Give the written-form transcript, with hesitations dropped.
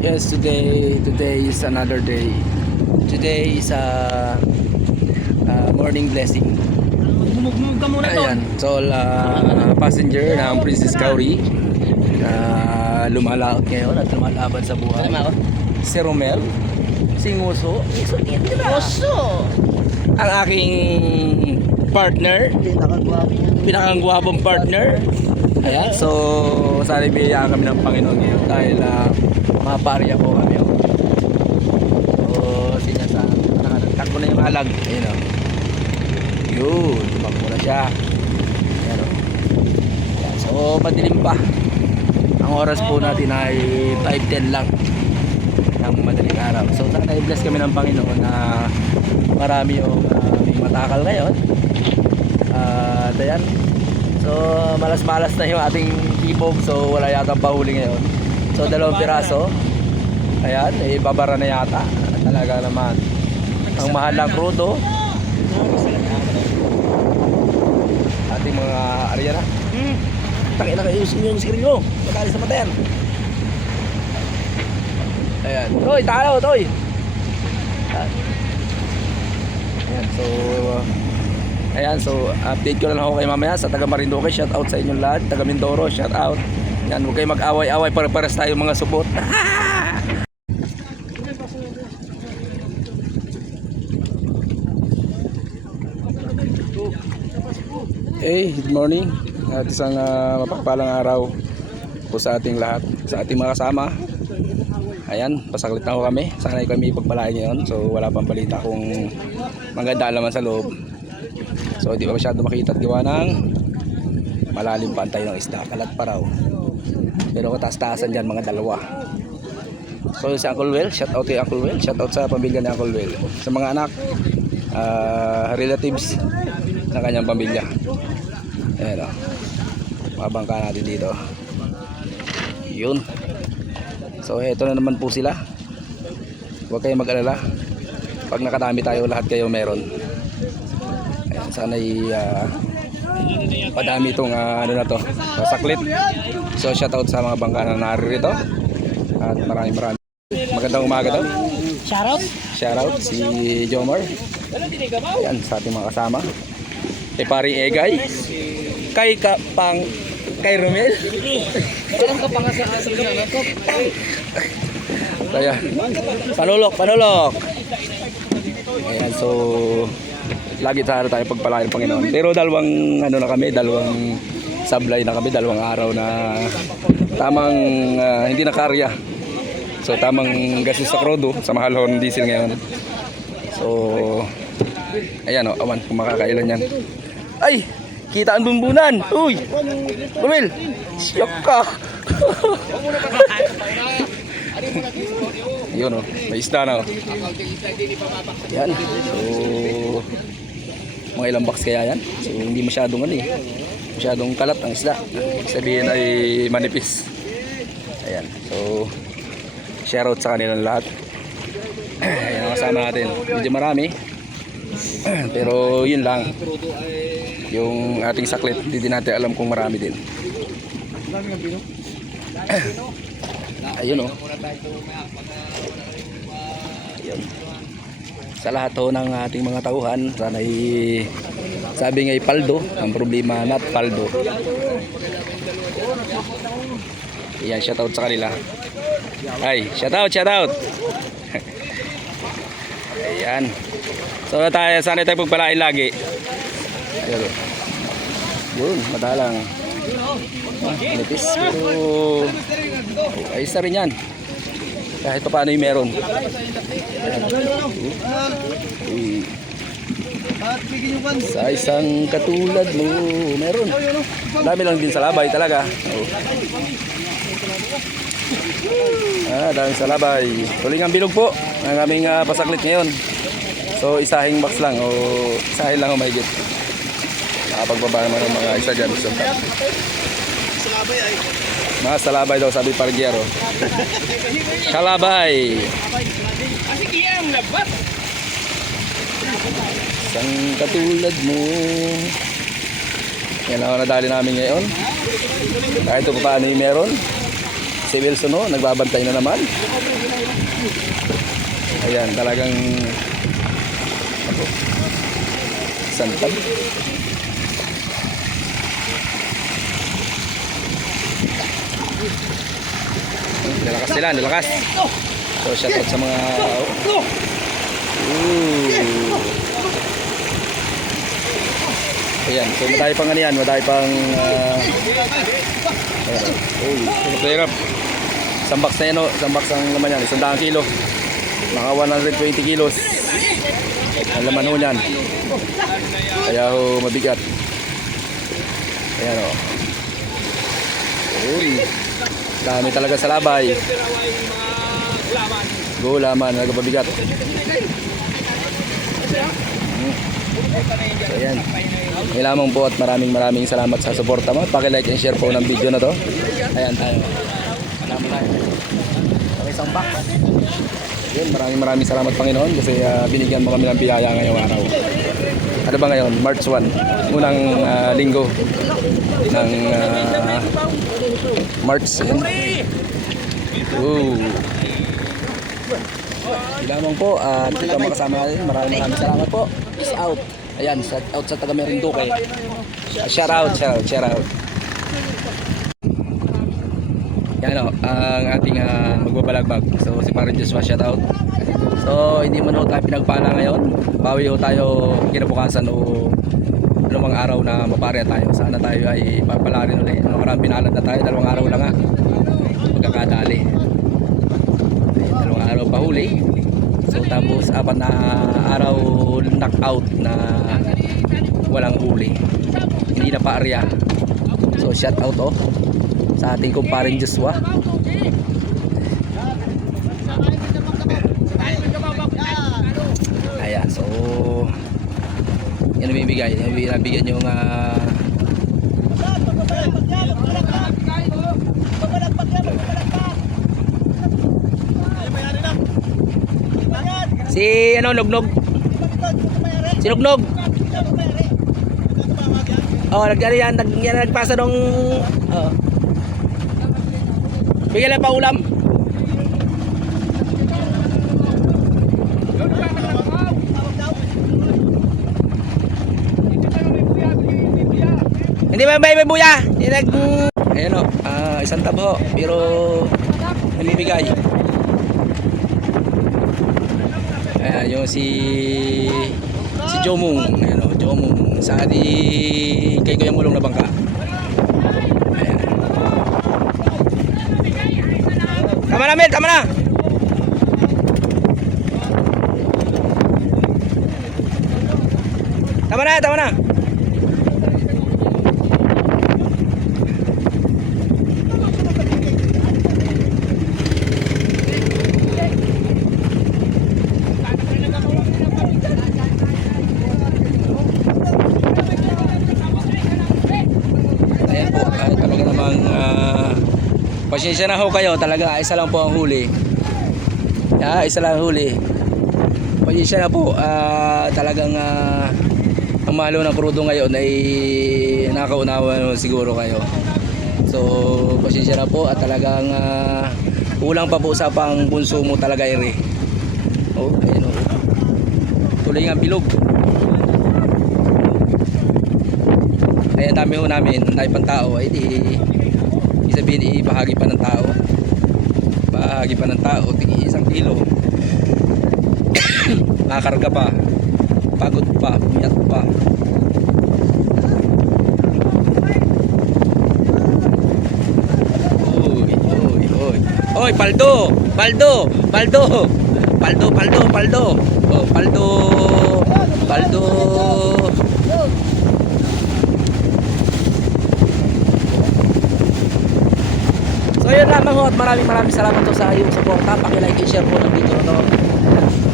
Yes, today is another day. Today is morning blessing. Gumugmug ka muna to. Ayan, so passenger ng Princess Kauri lumalaot ngayon at lumalaban sa buhay. Si Romel, si Nguso, Oso. ang aking partner, pinakagwapong partner. Ayan, so sana biyayaan kami ng Panginoon ngayon dahil mga pariya po kami. So sinasa, takbo na yung alag. Ayun o. Yun, tumakbo na siya. Ayan o. Ayan, so madilim pa. Ang oras po natin ay 5:10 lang ng madaling araw. So sana i-bless kami ng Panginoon na marami yung may matakal ngayon. At ayan, so malas-malas na yung ating ibog, so wala yata pahuli ngayon. So 2 piraso. Ayan, ibabara na yata. Talaga naman ang mahal ng krudo. Ating mga area na. Takin na kayo yung sigarilyo. Magkali sa mata yan. Ayan. Toy, talo, Toy. Ayan, so update ko lang ako kayo mamaya sa taga Marinduque. Shout out sa inyong lahat. Taga Mindoro, shout out. Yan, huwag kayo mag-away-away para pares tayo mga supot. Hey, good morning. At isang mapagpalang araw po sa ating lahat, sa ating mga kasama. Ayan, pasaklit na ako kami. Sana kami ipagpalain ngayon. So wala pang balita kung maganda naman sa loob. So di ba masyado makita at gawa ng malalim pa ang tayo ng isda. Kalat pa raw. Pero kataas-taasan dyan mga dalawa. So si Uncle Will, shout out kay Uncle Will. Shout out sa pamilya ni Uncle Will. Sa mga anak, relatives ng kanyang pamilya. Ayan o. Mabangka natin dito. Yun. So eto na naman po sila. Huwag kayong mag-alala. Pag nakadami tayo, lahat kayo meron. Ayan, sana'y padami itong ano na to, saklit. So shoutout sa mga bangka na naririto. At maraming magandang umaga daw. Shoutout si Jomar. Ayan, sa ating mga kasama. Kay paring Egay. Kay Romel. Kaya panulok. Ayan, so lagi tayo pagpalain ng Panginoon. Pero dalawang sablay na kami, 2 araw na tamang hindi nakarya. So tamang gasos sa krodo sa mahal ho ng diesel ngayon. So ayan o, awan kung makakailan yan. Ay! Kita ang bumbunan! Uy! Romel! Siyok ka! Yun o, may isda na o. Yan. So mga ilang box kaya yan. So hindi masyadong masyadong kalat ang isda. Sabihin ay manipis. Ayan. So shoutout sa kanilang lahat. Ayan ang kasama natin. Medyo marami. Pero yun lang. Yung ating saklit, hindi din natin alam kung marami din. Ayun o. Ayun. Sa lahat ho ng ating mga tauhan, sana'y sabi nga'y paldo. Ang problema, not paldo. Ayan, shoutout sa kanila. Ay, shoutout. Ayan. So sana tayo pagpalain lagi. Yun, madalang. Nipis. Pero ayos na rin yan. Kahit pa paano yung meron. Sa isang katulad mo, meron. Dami lang din sa labay talaga. Dami sa labay. Tuling ang bilog po ang aming pasaklit ngayon. So isahing box lang o isahin lang o mahigit. Nakapagbaba naman ng mga isa dyan. Mga salabay daw, sabi Pargiero. Salabay. Isang katulad mo. Yan ang nadali namin ngayon. Kahit pa paano yung meron. Si Wilson oh, nagbabantay na naman. Ayan, talagang santab. Nalakas sila, nalakas. So shout out sa mga Ayan, so madami pang ano yan, madami pang hirap. Isang box na yan o, isang box ang laman yan, 100 kilo. Naka 120 kilos. Ang laman ho yan. Kaya ho mabigat. Ayan o. Dami talaga sa labay. Go laman, nagpabigat. So ayan. May lamang po at maraming salamat sa suporta mo. Paki-like and share po ng video na to. Ayan tayo. Salamat tayo. Okay, isang box. Yun, maraming salamat Panginoon kasi binigyan mo kami ng biyaya ngayong araw. Ano ba ngayon? March 1. Unang linggo ng March. Ayan. Lamang po at ito makasama natin. Maraming salamat po. Peace out. Ayan, shout out sa taga Marinduque. Shout out. Yan o, ang ating magbabalagbag. So si Parang Joshua, shout out. So hindi man ho tayo pinagpala ngayon. Bawi ho tayo kinabukasan o anumang araw na maparya tayo. Sana tayo ay papalarin ulit. Maraming pinalad na tayo, 2 araw lang nga. Magkakadali. Dalawang araw pa huli. So tapos 4 na araw knockout na walang huli. Hindi na paarya. So shout out oh sa ating kumparing Joshua. Ayan, so yan bibigay. Nabigyan yung si ano Nugnog. Si Nugnog. Oh, yan nagpasa nung bigyan lang pa ulam. Hindi ba may buya? Ayan o, isang tabo pero namimigay. Yung si Jomong, ayan o, Jomong sa di kay Kuya Mulong na bangka. Ayan. Tama na, Mel, tama na. Tama na. Pasensya na ho kayo, talaga isa lang po ang huli. Isa lang huli. Pasensya na po, talagang ang mahalo ng krudo ngayon ay nakaunawa siguro kayo. So pasensya na po at talagang kulang pa po sa pang bunso mo talaga ere. Oh, ayun oh. Tuloy nga bilog. Kaya dami ho namin, dahil pang tao ay di sabihin ibahagi pa ng tao. Bahagi pa ng tao, tingin 1 kilo. Nakakarga pa. Pagod pa, puyat pa. Oy, paldo. Oh, paldo. So yun lamang ho at maraming salamat po sa iyong suporta. Paki-like and share po ng video na to.